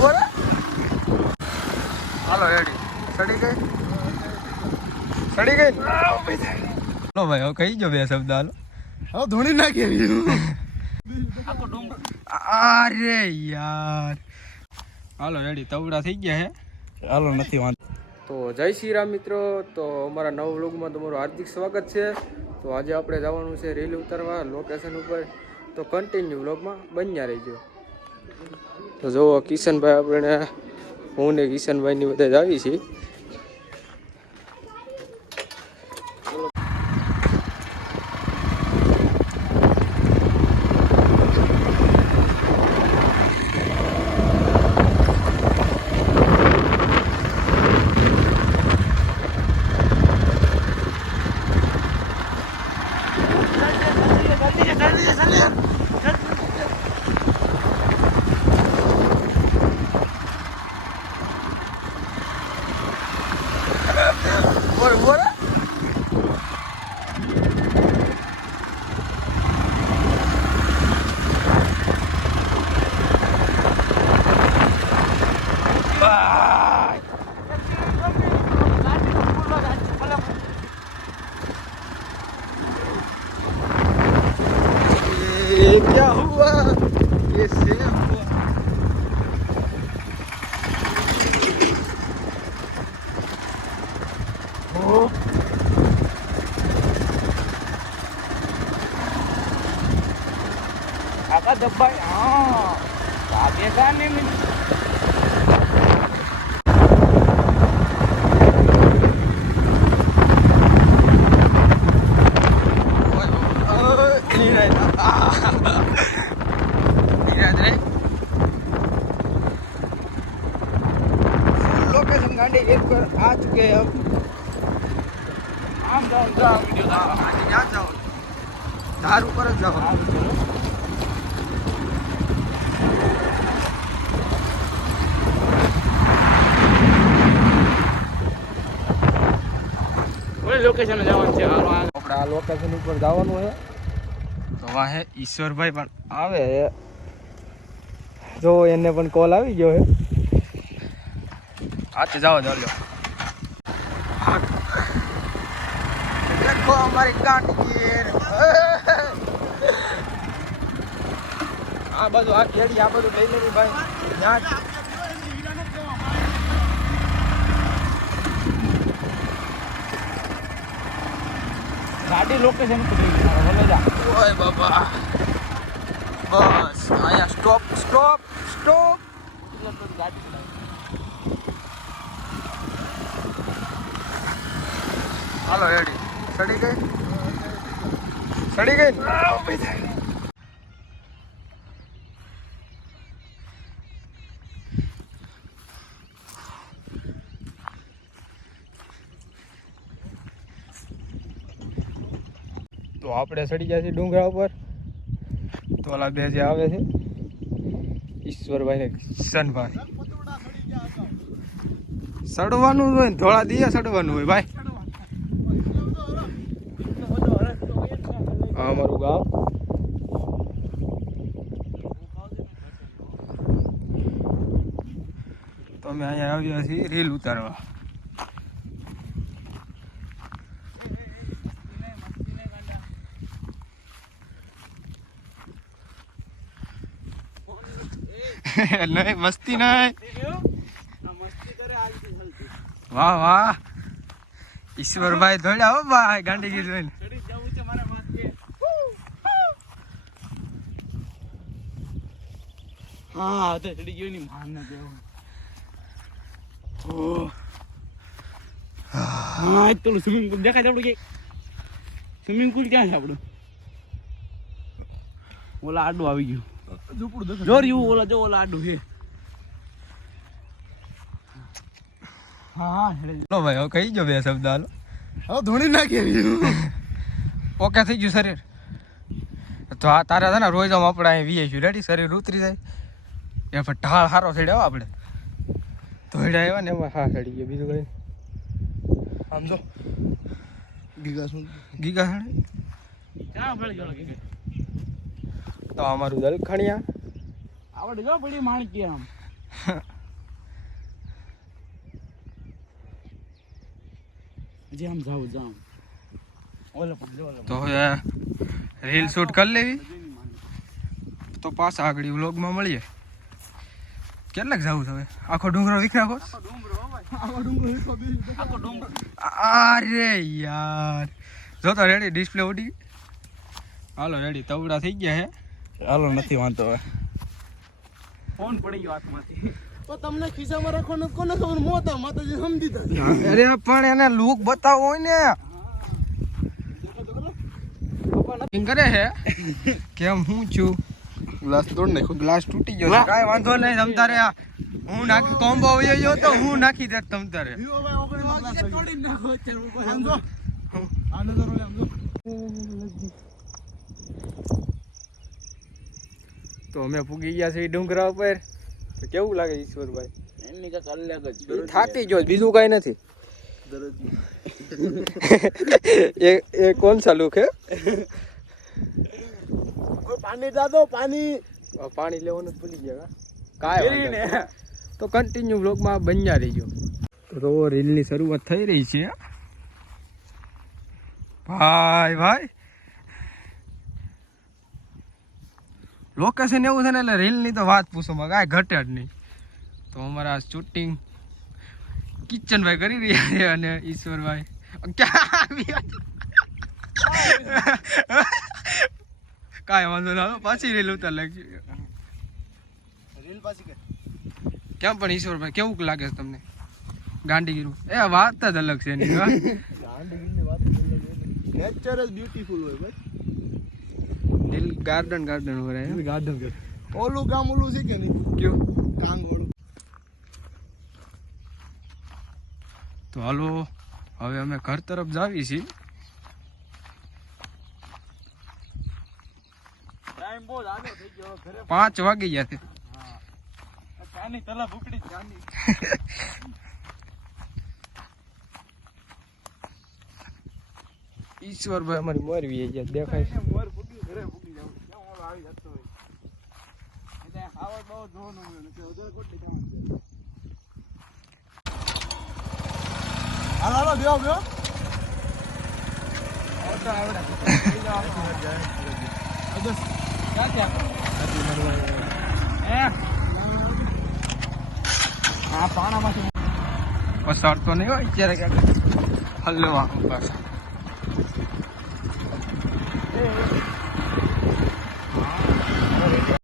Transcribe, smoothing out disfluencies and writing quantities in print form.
બોલ હાલો રેડી સડી ગઈ લો ભાઈ હવે કહી જો બે શબ્દ હાલો હા ધોણી નાખી અરે યાર હાલો રેડી તવડા થઈ ગયા હે હાલો નથી વાંધો. તો જય શ્રી રામ મિત્રો. તો અમારા નવ વ્લોગમાં તમારું હાર્દિક સ્વાગત છે. તો આજે આપણે જવાનું છે રીલ ઉતારવા લોકેશન ઉપર. તો કન્ટિન્યુ વ્લોગમાં બન્યા રહીજો. તો જુઓ કિશનભાઈ આપણે હું ને કિશનભાઈની બધા જ આવી છીએ. બોલ ये क्या हुआ ये सेम हुआ કાકા દબાઈ હા ભાગેગા ને लोकेशन गाड़ी एक पर आ चुके हैं हम जाओ वीडियो जाओ धार ऊपर જ જાઓ लोकेशन જવાનું છે આપણે આ લોકેશન ઉપર જવાનું છે. તો વાહે ઈશ્વરભાઈ પણ આવે છે. જો એને પણ કોલ આવી ગયો છે. હાથે જાઓ ચાલો દેખો અમારી ગાંડી આ બધું આ કેડી આ બધું લઈ લેવી ભાઈ ત્યાં ગાડી લોકેશન ઉપર ભલે જા ઓય બાબા બસ અહીંયા સ્ટોપ ગાડી હાલો રેડી સડી ગઈ તો આપણે સડી ગયા છીએ ડુંગરા ઉપર. તો ઓલા બે જે આવે છે ઈશ્વરભાઈ ને કિશનભાઈ સડવાનું હોય ને ધોળા દિયા સડવાનું હોય ભાઈ. આ અમારું ગામ. તો અમે અહીંયા આવ્યા છીએ રીલ ઉતારવા. નહીં મસ્તી નહીં. વાહ વાહ ઈશ્વરભાઈ ધોળ્યા હો ભાઈ ગાંડી જોઈને. હા તો ચડી ગયો ની માન ના દેવો હા તો સ્વિમિંગ પૂલ દેખાય આપણું કે સ્વિમિંગ પૂલ ક્યાં છે આપણું ઓલા આડું આવી ગયું જોર યુ ઓલા જો ઓલા આડું છે હા લો ભાઈ હવે કહી જો બે શબ્દ હાલો હવે ધોણી નાખી ઓકે થઈ ગયું શરીર. તો આ તારા છે ને રોજ આમ આપણે અહીં વીએ છું રેડી શરીર ઉતરી જાય એ પણ ઢાળ સારો થડ્યો આપણે ધોઈડા આવ્યા ને એમાં હા ચડી ગયો બીજું કઈ સમજો ગીગા સડી તો અમારું દલખણિયા આવડે જો પડી માણકી આમ હજી આમ જાઉં જાઉં ઓલો પણ જો ઓલો તો હવે રીલ શૂટ કરી લેવી તો પાછા આગળ વ્લોગમાં મળીએ. કેટલાક જવું હવે આખો ડુંગરો વીખ નાખો. અરે યાર જો તો રેડી ડિસ્પ્લે ઉડી. હાલો રેડી તવડા થઈ ગયા હે. હાલો નથી વાંધો હવે ફોન પડી ગયો હાથમાંથી તો તમને ખિસ્સામાં રાખવાનું કોને ખબર મોતા માતાજી સમજી તા. અરે પણ એને લુક બતાવો હોય ને કરે હે કેમ હું છું. ગ્લાસ તોડ નાખ્યો. ગ્લાસ તૂટી ગયો છે. કાંઈ વાંધો નહીં તમ તારે હું નાખી કોમ્બો વયો ગયો તો હું નાખી દે તમ તારે. તોડી નાખો અત્યારે આમ જો આ નજર ઓલે આમ જો. તો અમે પૂગી ગયા છે ડુંગરા ઉપર. તો કેવું લાગે ઈશ્વરભાઈ? એની કાંઈક અલગ જ ઈ થાકી ગયો બીજું કાંઈ નથી. એ કોણ સા લુક હે? પાણી દાદો પાણી. પાણી લેવાનું જ ભૂલી ગયા કાંઈ તો કન્ટિન્યુ બ્લોગમાં બન્યા રહીજો. તો રીલની શરૂઆત થઈ રહી છે ભાઈ ભાઈ. લોકેશન એવું છે ને એટલે રીલની તો વાત પૂછોમાં કાંઈ ઘટે જ નહીં. તો અમારા શૂટિંગ કિચનભાઈ કરી રહ્યા છે અને ઈશ્વરભાઈ કાંઈ વાંધો ના પાછી રીલ ઉતાર લાગશે. રીલ પાછી કે કેમ પણ ઈશ્વરભાઈ કેવું લાગે છે તમને ગાંડીગીરું? એ વાત જ અલગ છે એની. ગાંધીગીરની વાત નેચર જ બ્યુટીફુલ હોય ભાઈ. દિલ ગાર્ડન ગાર્ડન હો રહા है. ગાર્ડન કે ઓલું ગામ ઓલું છે કે નહીં क्यों? ટાંગ ઓલું. તો હાલો હવે અમે ઘર તરફ જાવી છીએ. ટાઈમ બહુ આગળ થઈ ગયો ઘરે 5 વાગી ગયા છે. ચાની તલા ભૂકડી ચાની ઈશ્વરભાઈ અમારી મોરવી ગયા દેખાય છે. મોર ભૂકી ઘરે ભૂકી જાવ કેમ ઓલો આવી જતો હોય એટલે ખાવા બહુ જોવાનું હોય કે ઉધર કોટી કામ. હાલો હાલો બેહો બેહો. આ પાણામાંથી પસાર તો નહીં હોય અત્યારે ક્યાંક હલવા પાછા.